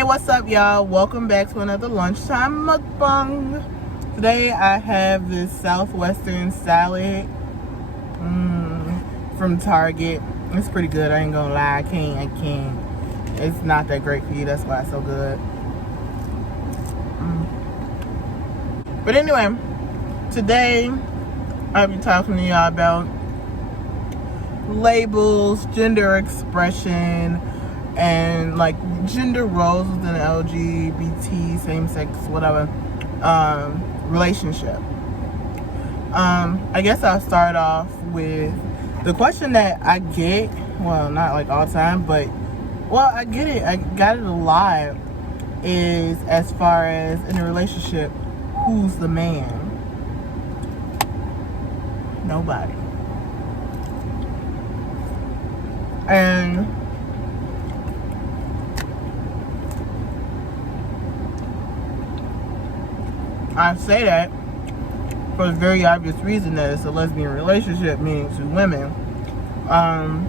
Hey, what's up, y'all? Welcome back to another Lunchtime mukbang. Today I have this southwestern salad from Target. It's pretty good, I ain't gonna lie. I can't. It's not that great for you, that's why it's so good. But anyway, today I'll be talking to y'all about labels, gender expression, and like gender roles within the LGBT, same-sex, whatever relationship. I guess I'll start off with the question that I get, well, not like all the time, but I get it, I got it a lot, is as far as in a relationship, who's the man? Nobody. And I say that for the very obvious reason that it's a lesbian relationship, meaning two women. Are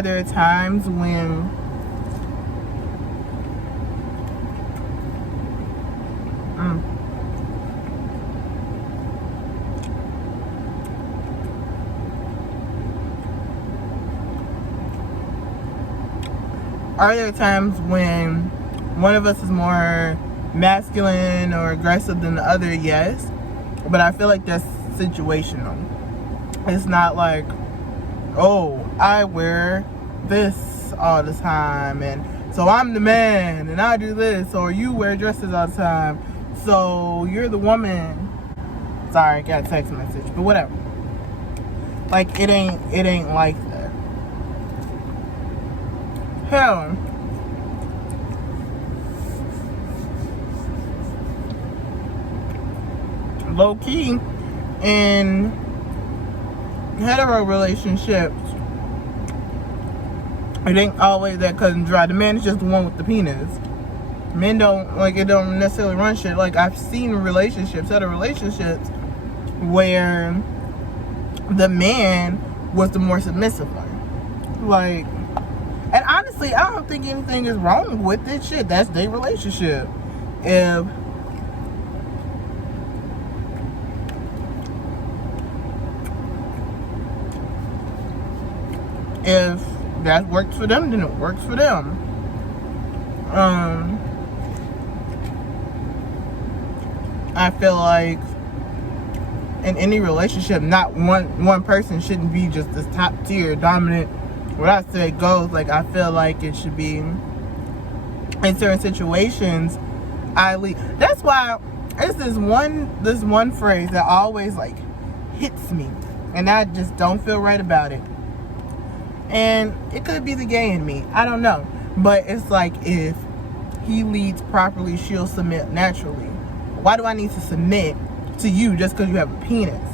there times when one of us is more masculine or aggressive than the other? Yes, but I feel like that's situational. It's not like, oh, I wear this all the time and so I'm the man and I do this, or you wear dresses all the time so you're the woman. Sorry, I got a text message, but whatever. Like, it ain't like that. Hell, low key, in hetero relationships, it ain't always that cut and dry. The man is just the one with the penis. Men don't, like, it don't necessarily run shit. Like, I've seen hetero relationships where the man was the more submissive one. Like, and honestly, I don't think anything is wrong with it. Shit, that's their relationship. If that works for them, then it works for them. I feel like in any relationship, not one person shouldn't be just this top tier dominant. What I say goes. Like, I feel like it should be in certain situations. That's why it's this one phrase that always like hits me, and I just don't feel right about it. And it could be the gay in me, I don't know, but it's like, if he leads properly, she'll submit naturally. Why do I need to submit to you just because you have a penis?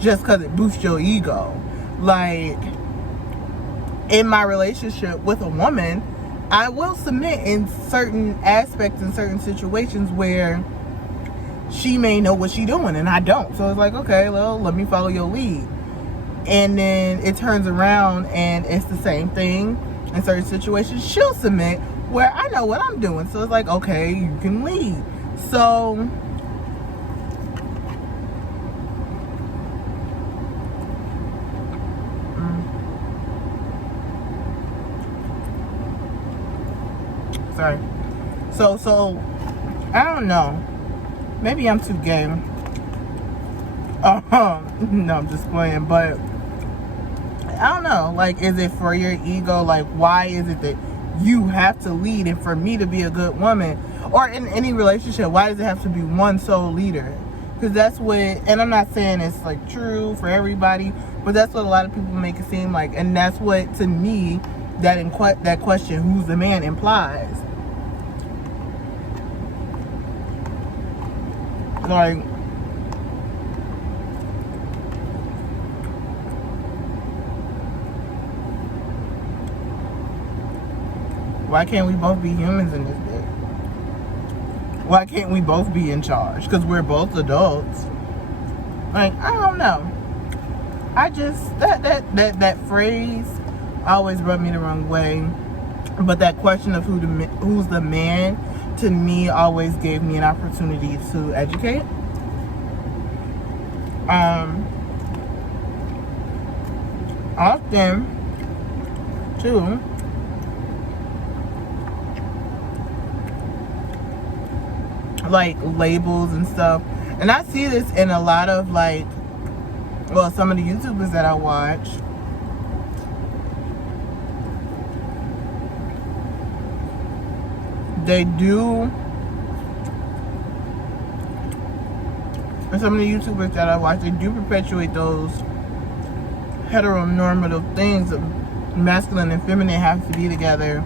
Just because it boosts your ego? Like, in my relationship with a woman, I will submit in certain aspects, in certain situations where she may know what she's doing and I don't. So it's like, okay, well, let me follow your lead. And then it turns around and it's the same thing in certain situations. She'll submit where I know what I'm doing. So it's like, okay, you can lead. So sorry. So I don't know. Maybe I'm too gay. No, I'm just playing, but I don't know. Like, is it for your ego? Like, why is it that you have to lead? And for me to be a good woman, or in any relationship, why does it have to be one sole leader? Because that's what, and I'm not saying it's like true for everybody, but that's what a lot of people make it seem like. And that's what, to me, that question, who's the man, implies. Like, why can't we both be humans in this day? Why can't we both be in charge? Because we're both adults. Like, I don't know. I just, that phrase always rubbed me the wrong way. But that question of who's the man, to me, always gave me an opportunity to educate. Often, too, like labels and stuff, and I see this in a lot of like, well, some of the YouTubers that I watch. They do, and some of the YouTubers that I watch, they do perpetuate those heteronormative things of masculine and feminine have to be together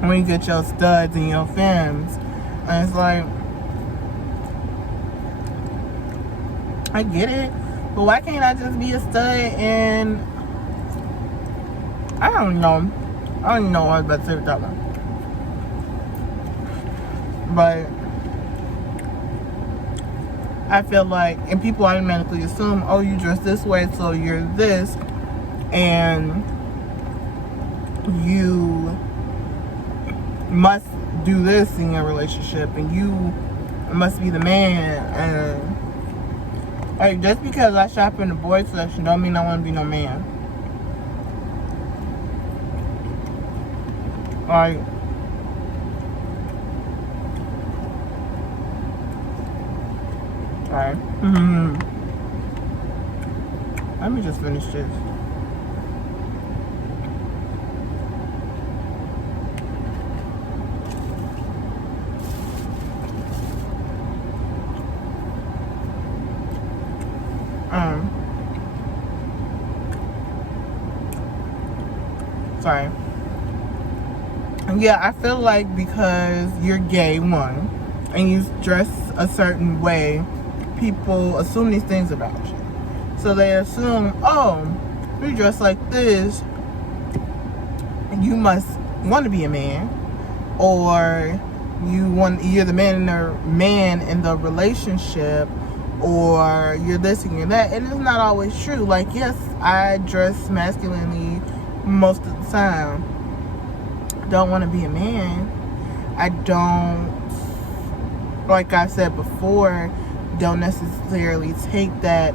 when you get your studs and your femmes. And it's like, I get it, but why can't I just be a stud? And I don't know. I don't even know what I was about to say with that one. But I feel like, and people automatically assume, oh, you dress this way, so you're this, and you must do this in your relationship, and you must be the man. And like, just because I shop in the boys section don't mean I want to be no man. Like, sorry. Let me just finish this. Sorry. Yeah, I feel like because you're gay, one, and you dress a certain way, people assume these things about you. So they assume, oh, you dress like this, you must want to be a man, or you're the man in the relationship, or you're this and you're that. And it's not always true. Like, yes, I dress masculinely most of the time. Don't want to be a man. I don't, like I said before, don't necessarily take that,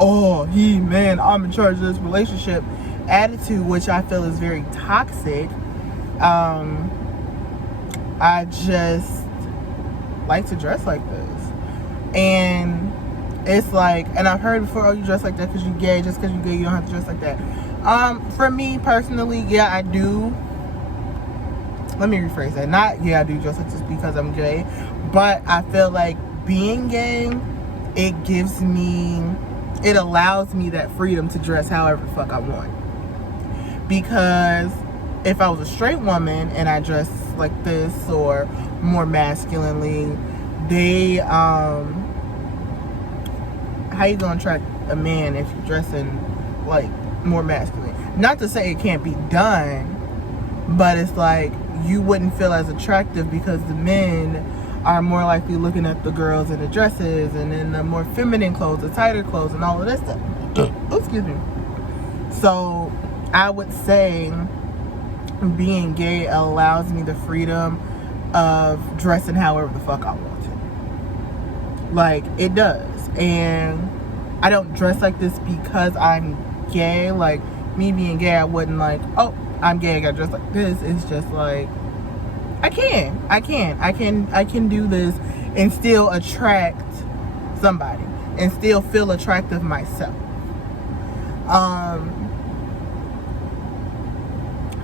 oh, man, I'm in charge of this relationship attitude, which I feel is very toxic. I just like to dress like this. And it's like, and I've heard before, oh, you dress like that because you're gay. Just because you're gay, you don't have to dress like that. For me personally, yeah, I do. Let me rephrase that. Not, yeah, I do dress like this because I'm gay. But I feel like being gay, it allows me that freedom to dress however the fuck I want. Because if I was a straight woman and I dressed like this or more masculinely, how you gonna attract a man if you're dressing like more masculine? Not to say it can't be done, but it's like you wouldn't feel as attractive because the men are more likely looking at the girls in the dresses and in the more feminine clothes, the tighter clothes, and all of this stuff. Oh, excuse me. So I would say being gay allows me the freedom of dressing however the fuck I want to. Like, it does. And I don't dress like this because I'm gay. Like, me being gay, I wouldn't like, oh, I'm gay, I gotta dress like this. It's just like, I can do this and still attract somebody and still feel attractive myself.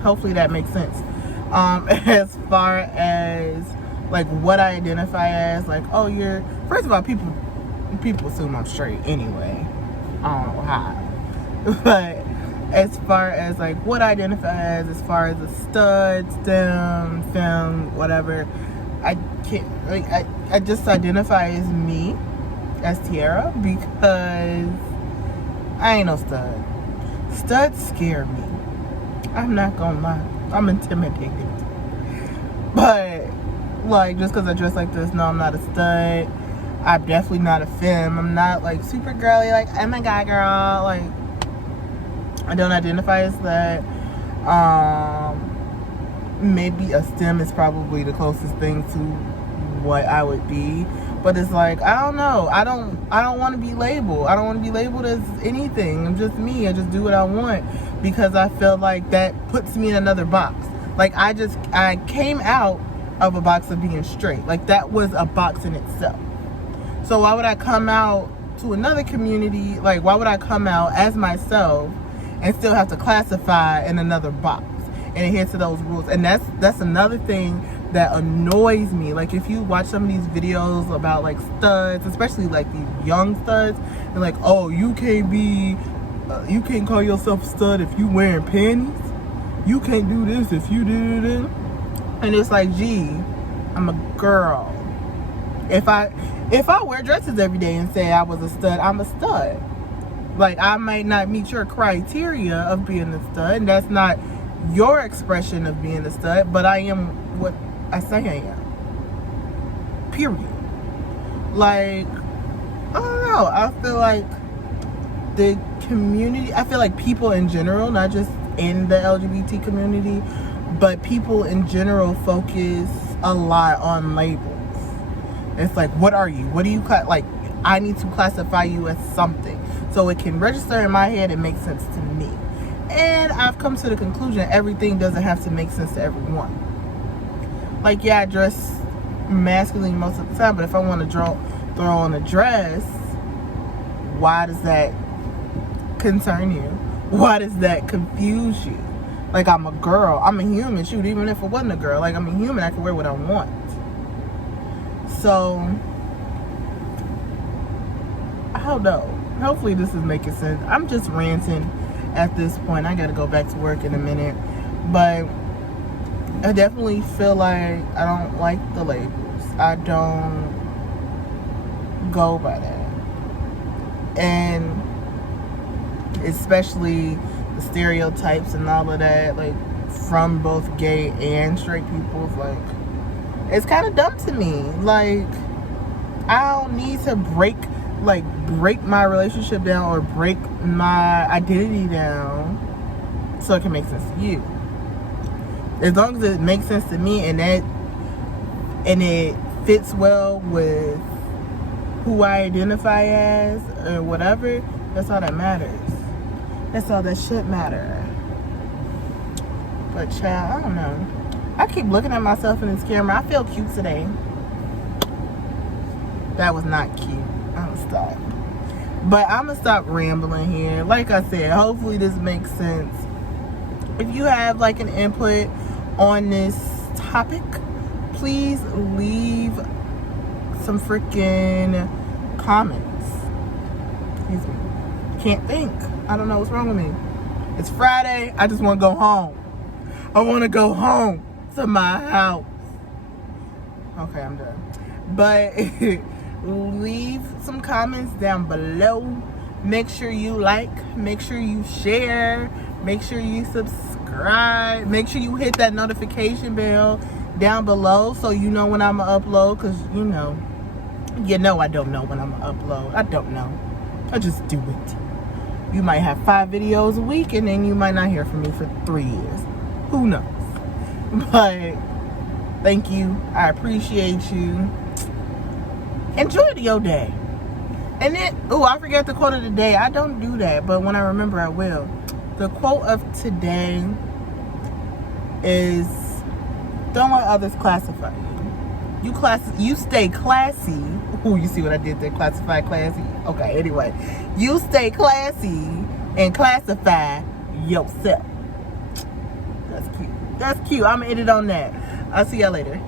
Hopefully that makes sense. As far as like what I identify as, like, oh, first of all, people assume I'm straight anyway. I don't know how. But as far as like what I identify as far as a stud, STEM, femme, whatever, I can't, like, I just identify as me, as Tiara, because I ain't no stud. Studs scare me. I'm not gonna lie. I'm intimidated. But like, just because I dress like this, no, I'm not a stud. I'm definitely not a femme. I'm not like super girly, like, oh my god, girl. Like, I don't identify as that. Maybe a STEM is probably the closest thing to what I would be. But it's like, I don't know. I don't want to be labeled. I don't want to be labeled as anything. I'm just me. I just do what I want because I feel like that puts me in another box. Like I came out of a box of being straight. Like that was a box in itself. So why would I come out to another community? Like why would I come out as myself and still have to classify in another box and adhere to those rules? And that's another thing that annoys me. Like if you watch some of these videos about like studs, especially like these young studs, they're like, oh, you can't call yourself a stud if you wearing panties. You can't do this if you do this. And it's like, gee, I'm a girl. If I wear dresses every day and say I was a stud, I'm a stud. Like I might not meet your criteria of being a stud, and that's not your expression of being a stud, but I am what I say I am. Period. Like, I don't know. I feel like the community, I feel like people in general, not just in the LGBT community, but people in general focus a lot on labels. It's like, what are you? What do you like? I need to classify you as something so it can register in my head and make sense to me. And I've come to the conclusion everything doesn't have to make sense to everyone. Like, yeah, I dress masculine most of the time, but if I want to throw on a dress, why does that concern you? Why does that confuse you? Like, I'm a girl. I'm a human. Shoot, even if I wasn't a girl, like, I'm a human. I can wear what I want. So, I don't know. Hopefully this is making sense. I'm just ranting at this point. I got to go back to work in a minute. But I definitely feel like I don't like the labels. I don't go by that. And especially the stereotypes and all of that, like from both gay and straight people, like it's kind of dumb to me. Like I don't need to break my relationship down or break my identity down so it can make sense to you. As long as it makes sense to me and it fits well with who I identify as or whatever, that's all that matters. That's all that should matter. But child, I don't know. I keep looking at myself in this camera. I feel cute today. That was not cute. I'm gonna stop. But I'm gonna stop rambling here. Like I said, hopefully this makes sense. If you have like an input on this topic, please leave some freaking comments. Excuse me. Can't think. I don't know what's wrong with me. It's Friday. I just want to go home. I want to go home to my house. Okay, I'm done. But leave some comments down below. Make sure you like. Make sure you share. Make sure you subscribe. Make sure you hit that notification bell down below so you know when I'm going to upload. Because, you know I don't know when I'm going to upload. I don't know. I just do it. You might have 5 videos a week and then you might not hear from me for 3 years. Who knows? But thank you. I appreciate you. Enjoy your day. And then, I forgot the quote of the day. I don't do that, but when I remember, I will. The quote of today is, don't let others classify you. You stay classy. Ooh, you see what I did there? Classify, classy. Okay, anyway. You stay classy and classify yourself. That's cute. That's cute. I'm going to end it on that. I'll see y'all later.